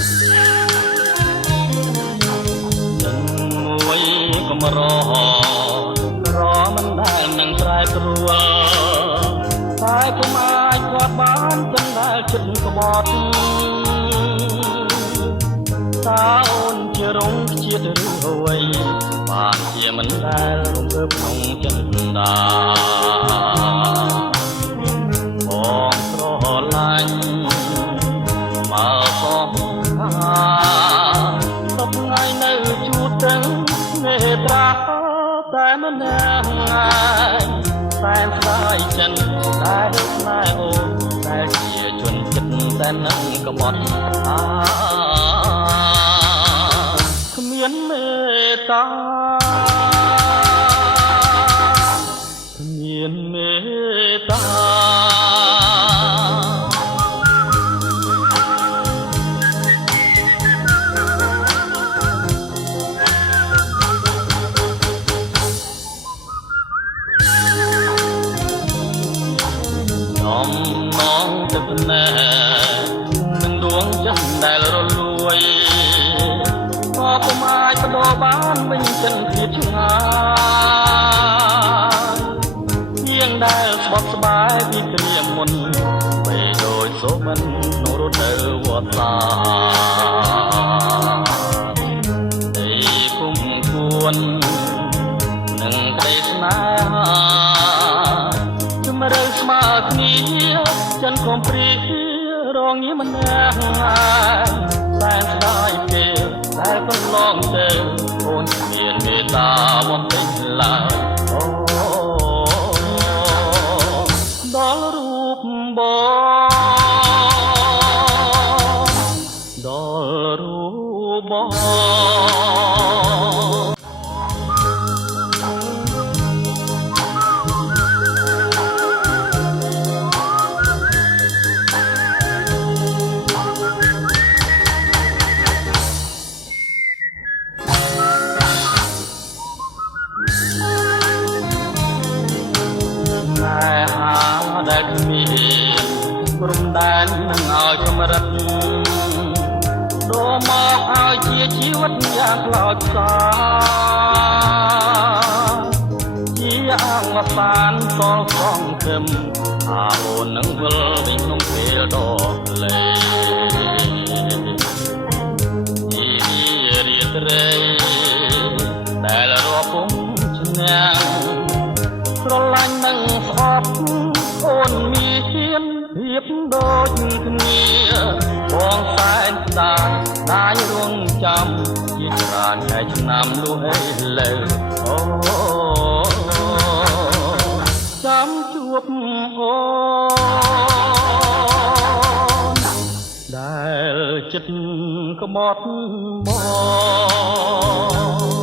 មួយក៏មករមិនដែលនឹងប្រែប្រួលតែពុំអាចគាត់បានចឹងដែលចិត្តក្បត់តើអូនជារងជាតិឬអ្វីបានជាមិនដែលរំភើបក្នុងចិត្តដាបងស្រឡាញ់មកផងខាសពថ្ងៃនៅជួបទាំងមេត្រាតែមិនណាងតែស្ដាយចិនតែស្នេហ៍អូនតែជាជនចិត្តតែនឹងក្បត់គ្មានមេត្តាគ្មានមេត្តានងទឹកណែនឹងដួងចិត្តដែលរលួយក៏ពុំអាចបដូរបានវិញចិនភាពឆ្ងាយជាងដែលស្បត់ស្បាយពីគ្រាមុនពេលដូចសូមិនក្នុងរដូវវស្សាដីគុំគួននឹងក្តីស្នេហារើស្មើគ្នាចិនខំព្រារងងារមិនណាតែស្ដាយពេលតែកន្លងទៅអូនមានមេត្តាមិនពេញឡើយអូដល់រូបបងដល់រូបបងដែលគ្មានព្រំដែននឹងឲ្យកម្រិតដូរមកឲ្យជាជីវិតយ៉ាងខ្លោចផ្សាជាអង្គសានសល់សងខឹមអូននឹងវិលវិញក្នុងពេលដ៏លេជីវិតរាត្រីដែលរាប់ពុំឈ្នះស្រឡាញ់នឹងស្អប់អូនមានភាពដូចគ្នាបងសែនស្ដាយដាយរងចាំជាច្រើនខែឆ្នាំលុះឥឡូវអូចាំជួបអូនដែលចិត្តក្បត់បង